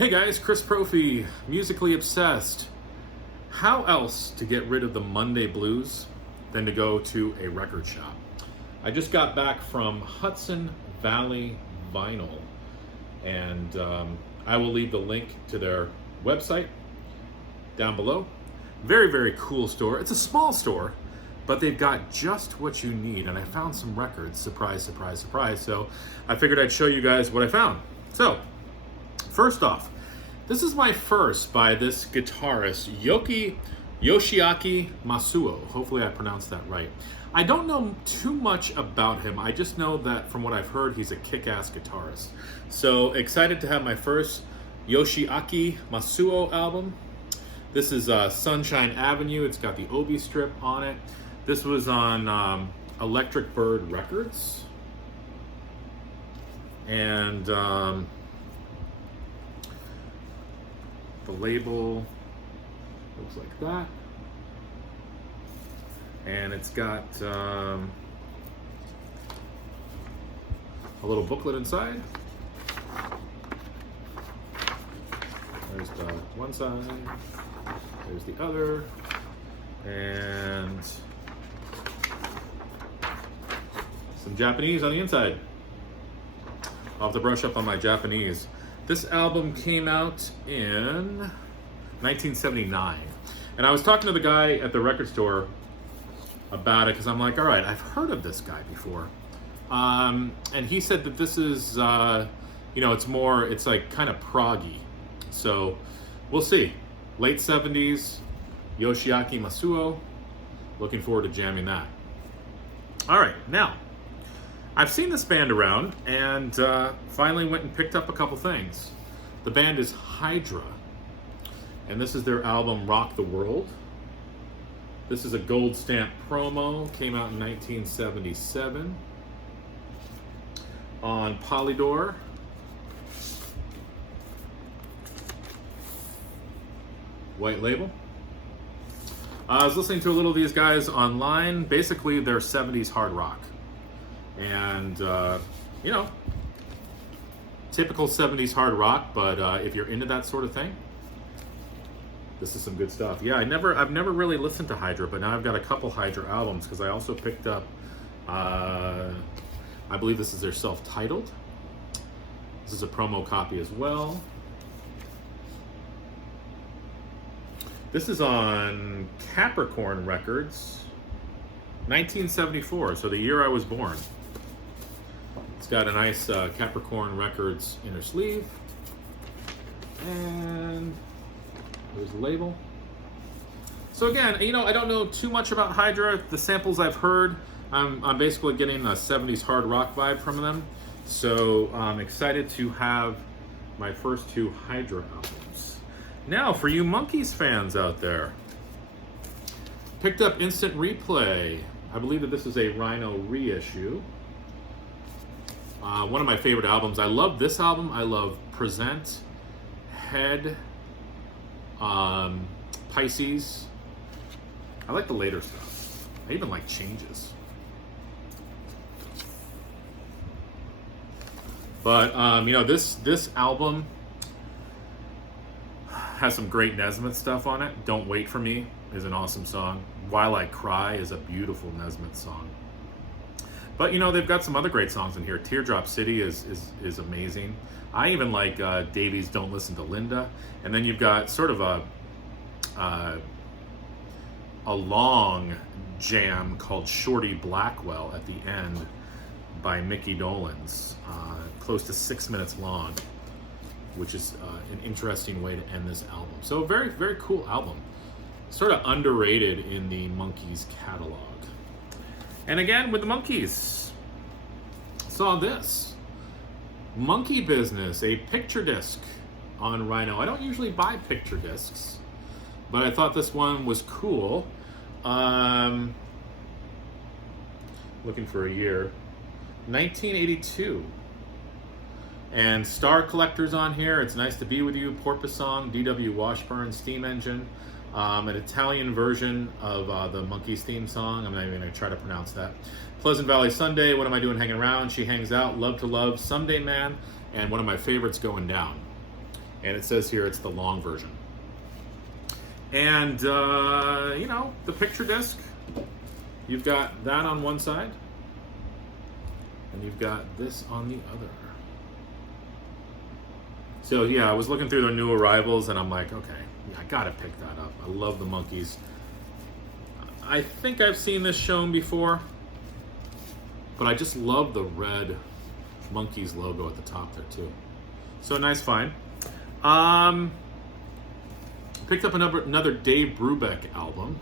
Hey guys, Chris Profi, musically obsessed. How else to get rid of the Monday blues than to go to a record shop? I just got back from Hudson Valley Vinyl, and I will leave the link to their website down below. Very, very cool store. It's a small store, but they've got just what you need, and I found some records. Surprise, surprise, surprise. So I figured I'd show you guys what I found. So, first off, this is my first by this guitarist, Yoshiaki Masuo. Hopefully I pronounced that right. I don't know too much about him. I just know that from what I've heard, he's a kick-ass guitarist. So excited to have my first Yoshiaki Masuo album. This is Sunshine Avenue. It's got the Obi strip on it. This was on Electric Bird Records. And the label looks like that, and it's got a little booklet inside. There's the one side, there's the other, and some Japanese on the inside. I'll have to brush up on my Japanese. This album came out in 1979. And I was talking to the guy at the record store about it because I'm like, all right, I've heard of this guy before. And he said that this is, it's like kind of proggy. So we'll see. Late 70s, Yoshiaki Masuo. Looking forward to jamming that. All right, now, I've seen this band around and finally went and picked up a couple things. The band is Hydra, and this is their album Rock the World. This is a gold stamp promo, came out in 1977 on Polydor. White label. I was listening to a little of these guys online. Basically, they're 70s hard rock. And, typical 70s hard rock, but if you're into that sort of thing, this is some good stuff. Yeah, I've never really listened to Hydra, but now I've got a couple Hydra albums because I also picked up, I believe this is their self-titled. This is a promo copy as well. This is on Capricorn Records, 1974, so the year I was born. It's got a nice Capricorn Records inner sleeve. And there's the label. So again, I don't know too much about Hydra. The samples I've heard, I'm basically getting a 70s hard rock vibe from them. So I'm excited to have my first two Hydra albums. Now, for you Monkees fans out there, picked up Instant Replay. I believe that this is a Rhino reissue. One of my favorite albums. I love this album. I love Present, Head, Pisces. I like the later stuff. I even like Changes. But this album has some great Nesmith stuff on it. Don't Wait for Me is an awesome song. While I Cry is a beautiful Nesmith song. But they've got some other great songs in here. Teardrop City is amazing. I even like Davies' Don't Listen to Linda. And then you've got sort of a long jam called Shorty Blackwell at the end by Mickey Dolenz, close to 6 minutes long, which is an interesting way to end this album. So very, very cool album. Sort of underrated in the Monkees catalog. And again, with the Monkees, saw this. Monkey Business, a picture disc on Rhino. I don't usually buy picture discs, but I thought this one was cool. Looking for a year. 1982. And Star Collector's on here. It's Nice to Be With You, Porpoise Song, D.W. Washburn, Steam Engine. An Italian version of the Monkees theme song. I'm not even going to try to pronounce that. Pleasant Valley Sunday, What Am I Doing Hanging Around? She Hangs Out, Love to Love, Someday Man, and one of my favorites, Going Down. And it says here it's the long version. And, you know, the picture disc, you've got that on one side, and you've got this on the other. So yeah, I was looking through the new arrivals, and I'm like, okay, yeah, I gotta pick that up. I love the Monkees. I think I've seen this shown before, but I just love the red Monkees logo at the top there too. So nice find. Picked up another Dave Brubeck album.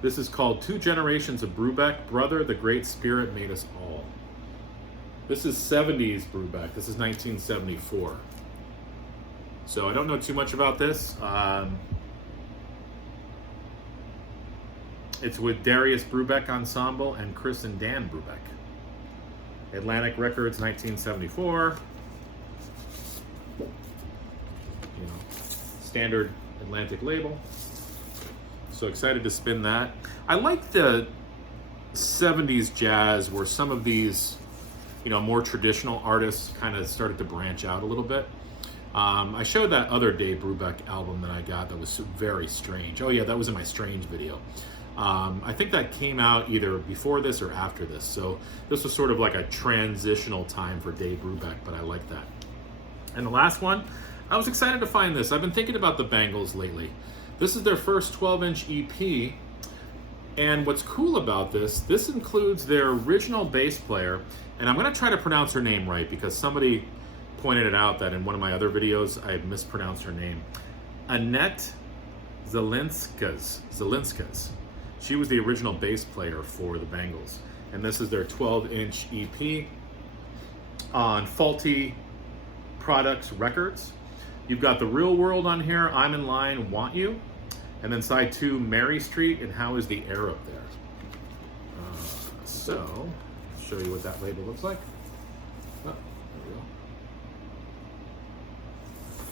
This is called Two Generations of Brubeck, Brother, the Great Spirit Made Us All. This is 70s Brubeck. This is 1974. So I don't know too much about this. It's with Darius Brubeck Ensemble and Chris and Dan Brubeck. Atlantic Records, 1974. You know, standard Atlantic label. So excited to spin that. I like the 70s jazz where some of these, you know, more traditional artists kind of started to branch out a little bit. I showed that other Dave Brubeck album that I got that was very strange. Oh yeah, that was in my strange video. I think that came out either before this or after this. So this was sort of like a transitional time for Dave Brubeck, but I like that. And the last one, I was excited to find this. I've been thinking about the Bangles lately. This is their first 12-inch EP. And what's cool about this includes their original bass player. And I'm gonna try to pronounce her name right because somebody pointed it out that in one of my other videos, I had mispronounced her name. Annette Zelinskas. She was the original bass player for the Bangles. And this is their 12-inch EP on Faulty Products Records. You've got The Real World on here, I'm in Line, Want You. And then side 2, Mary Street, and How is the Air Up There? So, I'll show you what that label looks like. Oh, there we go.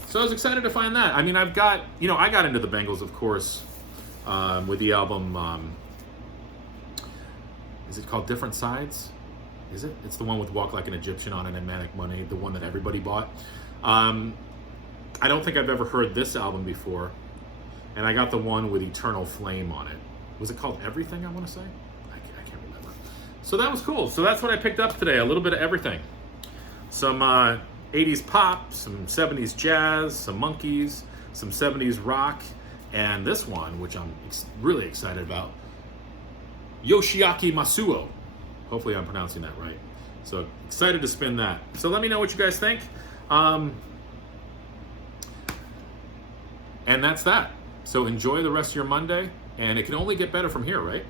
So I was excited to find that. I mean, I've got, you know, I got into the Bangles, of course, with the album, is it called Different Sides? Is it? It's the one with Walk Like an Egyptian on it and Manic Money, the one that everybody bought. I don't think I've ever heard this album before. And I got the one with Eternal Flame on it. Was it called Everything, I want to say? I can't remember. So that was cool. So that's what I picked up today, a little bit of everything. Some 80s pop, some 70s jazz, some Monkees, some 70s rock, and this one, which I'm really excited about, Yoshiaki Masuo. Hopefully I'm pronouncing that right. So excited to spin that. So let me know what you guys think. And that's that. So enjoy the rest of your Monday, and it can only get better from here, right?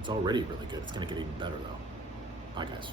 It's already really good. It's gonna get even better though. Bye guys.